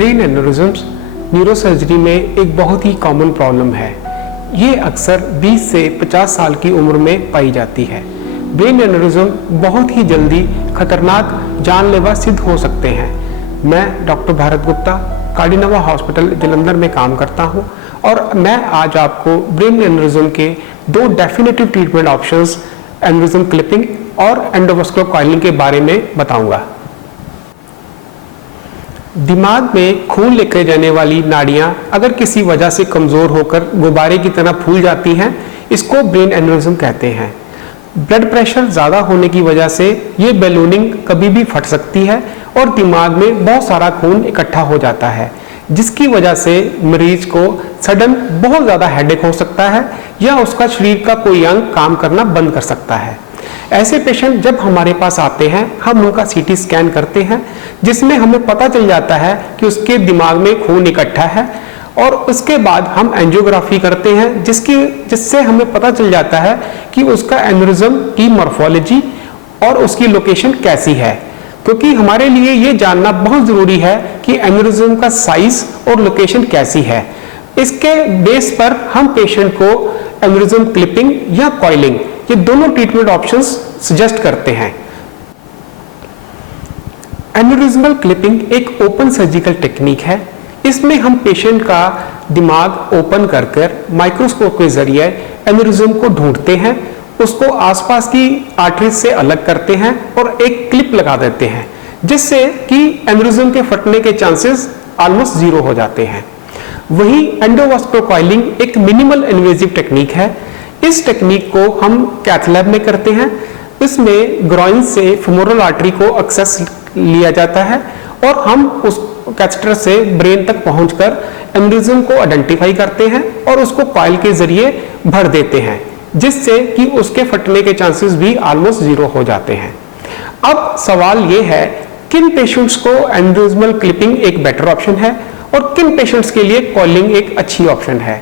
Brain एन्यूरिज्म्स neurosurgery में एक बहुत ही कॉमन प्रॉब्लम है। ये अक्सर 20 से 50 साल की उम्र में पाई जाती है। ब्रेन एन्यूरिज्म बहुत ही जल्दी खतरनाक जानलेवा सिद्ध हो सकते हैं। मैं डॉक्टर भारत गुप्ता कार्डिनोवा हॉस्पिटल जालंधर में काम करता हूं और मैं आज आपको ब्रेन एन्यूरिज्म के दो definitive treatment options aneurysm clipping और एंडोवास्कुलर कॉइलिंग के बारे में बताऊंगा। दिमाग में खून लेकर जाने वाली नाड़ियां अगर किसी वजह से कमजोर होकर गुब्बारे की तरह फूल जाती हैं, इसको ब्रेन एन्यूरिज्म कहते हैं। ब्लड प्रेशर ज़्यादा होने की वजह से ये बैलूनिंग कभी भी फट सकती है और दिमाग में बहुत सारा खून इकट्ठा हो जाता है, जिसकी वजह से मरीज को सडन बहुत ज़्यादा हेडेक हो सकता है या उसका शरीर का कोई अंग काम करना बंद कर सकता है। ऐसे पेशेंट जब हमारे पास आते हैं, हम उनका सीटी स्कैन करते हैं, जिसमें हमें पता चल जाता है कि उसके दिमाग में खून इकट्ठा है और उसके बाद हम एंजियोग्राफी करते हैं, जिससे हमें पता चल जाता है कि उसका एन्यूरिज्म की मॉर्फोलॉजी और उसकी लोकेशन कैसी है। क्योंकि हमारे लिए ये जानना बहुत ज़रूरी है कि एन्यूरिज्म का साइज और लोकेशन कैसी है। इसके बेस पर हम पेशेंट को एन्यूरिज्म क्लिपिंग या कॉइलिंग ये दोनों ट्रीटमेंट ऑप्शंस सजेस्ट करते हैं। एन्यूरिज्मल क्लिपिंग एक ओपन सर्जिकल टेक्निक है। इसमें हम पेशेंट का दिमाग ओपन कर माइक्रोस्कोप के जरिए एन्यूरिज्म को ढूंढते हैं, उसको आसपास की आर्टरीज से अलग करते हैं और एक क्लिप लगा देते हैं, जिससे कि एन्यूरिज्म के फटने के चांसेस ऑलमोस्ट जीरो हो जाते हैं। वहीं एंडोवास्कुलर कॉइलिंग एक मिनिमल इन्वेजिव टेक्निक है। इस टेक्निक को हम कैथ लैब में करते हैं। इसमें ग्रॉइन से फेमोरल आर्टरी को एक्सेस लिया जाता है और हम उस कैथेटर से ब्रेन तक पहुंचकर एन्यूरिज्म को आइडेंटिफाई करते हैं और उसको कॉइल के जरिए भर देते हैं, जिससे कि उसके फटने के चांसेस भी ऑलमोस्ट जीरो हो जाते हैं। अब सवाल ये है, किन पेशेंट्स को एन्यूरिज्मल क्लिपिंग एक बेटर ऑप्शन है और किन पेशेंट्स के लिए कॉइलिंग एक अच्छी ऑप्शन है।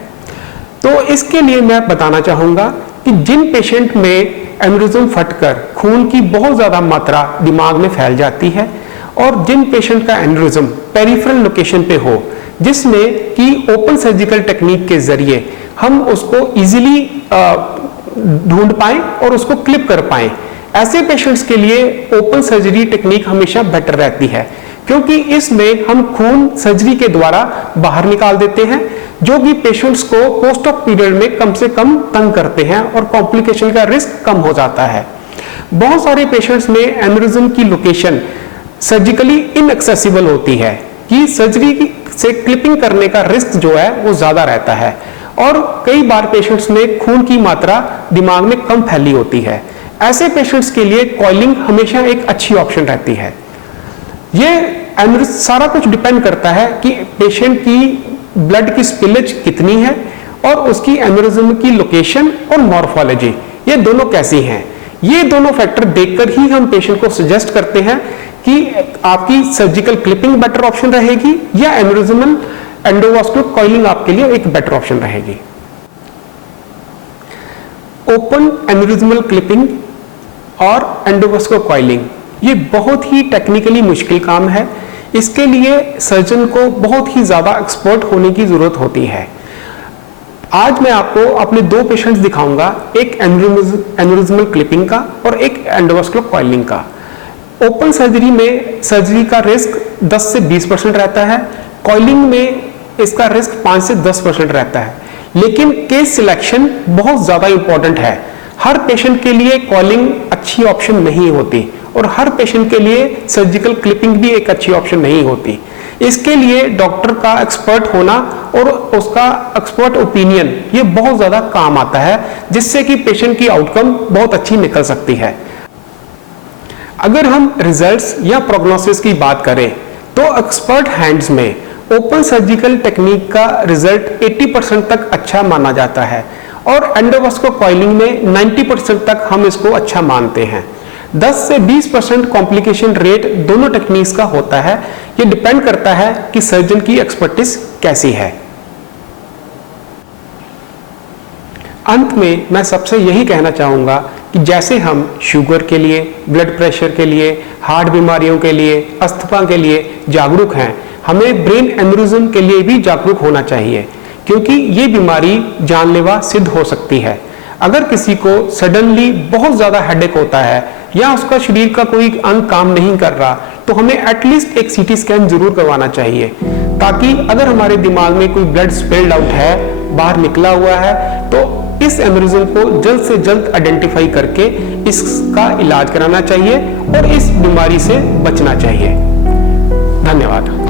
तो इसके लिए मैं बताना चाहूंगा कि जिन पेशेंट में एन्यूरिज्म फटकर खून की बहुत ज्यादा मात्रा दिमाग में फैल जाती है और जिन पेशेंट का एन्यूरिज्म पेरिफेरल लोकेशन पे हो, जिसमें कि ओपन सर्जिकल टेक्निक के जरिए हम उसको इजीली ढूंढ पाएं और उसको क्लिप कर पाएं, ऐसे पेशेंट्स के लिए ओपन सर्जरी टेक्निक हमेशा बेटर रहती है, क्योंकि इसमें हम खून सर्जरी के द्वारा बाहर निकाल देते हैं, जो कि पेशेंट्स को पोस्ट ऑफ पीरियड में कम से कम तंग करते हैं और कॉम्प्लिकेशन का रिस्क कम हो जाता है। बहुत सारे पेशेंट्स में एन्यूरिज्म की लोकेशन सर्जिकली इनएक्सेसिबल होती है कि सर्जरी से क्लिपिंग करने का रिस्क जो है वो ज्यादा रहता है और कई बार पेशेंट्स में खून की मात्रा दिमाग में कम फैली होती है। ऐसे पेशेंट्स के लिए कॉइलिंग हमेशा एक अच्छी ऑप्शन रहती है। ये सारा कुछ डिपेंड करता है कि पेशेंट की ब्लड की स्पिलेज कितनी है और उसकी एन्यूरिज्म की लोकेशन और मॉर्फोलॉजी ये दोनों कैसी हैं। ये दोनों फैक्टर देखकर ही हम पेशेंट को सजेस्ट करते हैं कि आपकी सर्जिकल क्लिपिंग बेटर ऑप्शन रहेगी या एन्यूरिज्मल एंडोवास्कुलर कॉइलिंग आपके लिए एक बेटर ऑप्शन रहेगी। ओपन एन्यूरिज्मल क्लिपिंग और एंडोवास्कुलर कॉइलिंग ये बहुत ही टेक्निकली मुश्किल काम है। इसके लिए सर्जन को बहुत ही ज्यादा एक्सपर्ट होने की जरूरत होती है। आज मैं आपको अपने दो पेशेंट्स दिखाऊंगा, एक एन्यूरिज्मल क्लिपिंग का और एक एंडोवास्कुलर कॉइलिंग का। ओपन सर्जरी में सर्जरी का रिस्क 10 से 20% रहता है, कॉइलिंग में इसका रिस्क 5 से 10% रहता है। लेकिन केस सिलेक्शन बहुत ज्यादा इंपॉर्टेंट है। हर पेशेंट के लिए कॉइलिंग अच्छी ऑप्शन नहीं होती और हर पेशेंट के लिए सर्जिकल क्लिपिंग भी एक अच्छी ऑप्शन नहीं होती। इसके लिए डॉक्टर का एक्सपर्ट होना और उसका एक्सपर्ट ओपिनियन ये बहुत ज्यादा काम आता है, जिससे कि पेशेंट की आउटकम बहुत अच्छी निकल सकती है। अगर हम रिजल्ट्स या प्रोग्नोसिस की बात करें तो एक्सपर्ट हैंड्स में ओपन सर्जिकल टेक्निक का रिजल्ट 80% तक अच्छा माना जाता है और एंडोवास्कुलर कॉइलिंग में 90% तक हम इसको अच्छा मानते हैं। 10 से 20% कॉम्प्लिकेशन रेट दोनों टेक्निक्स का होता है। ये डिपेंड करता है कि सर्जन की एक्सपर्टीज कैसी है। अंत में मैं सबसे यही कहना चाहूंगा कि जैसे हम शुगर के लिए, ब्लड प्रेशर के लिए, हार्ट बीमारियों के लिए, अस्थमा के लिए जागरूक हैं, हमें ब्रेन एन्यूरिज्म के लिए भी जागरूक होना चाहिए, क्योंकि ये बीमारी जानलेवा सिद्ध हो सकती है। अगर किसी को सडनली बहुत ज्यादा हेडेक होता है या उसका शरीर का कोई अंग काम नहीं कर रहा, तो हमें एटलीस्ट एक सीटी स्कैन जरूर करवाना चाहिए, ताकि अगर हमारे दिमाग में कोई ब्लड स्पिल्ड आउट है, बाहर निकला हुआ है, तो इस एन्यूरिज्म को जल्द से जल्द आइडेंटिफाई करके इसका इलाज कराना चाहिए और इस बीमारी से बचना चाहिए। धन्यवाद।